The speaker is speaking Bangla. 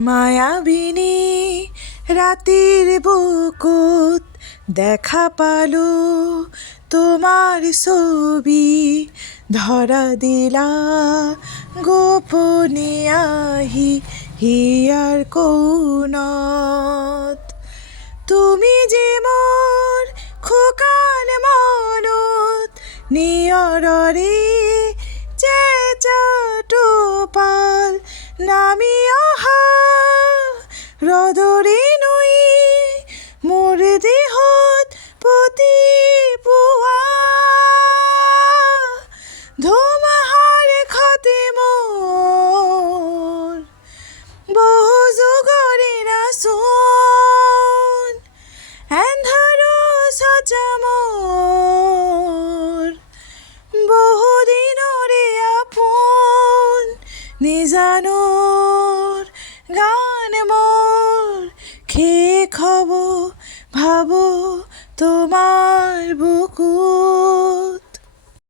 মায়াবিনী রাতের বুকুত দেখা পালো তোমার ছবি ধরা দিলা গোপনে আহি হিয়ার কোণত তুমি যে মোর খোকান মনত নিয়ৰৰে চেঁচাটো পাল নামি অহা ৰ'দৰে নৈ মোৰ দেহত পতি পোৱা ধুমুহাৰ খতে মোৰ বহু যুগৰে নাচোন এন্ধাৰো সজা মোৰ বহুদিনৰে আপোন নিজানোৰ গান মোৰ শেষ হ'ব ভাবো তোমার বুকু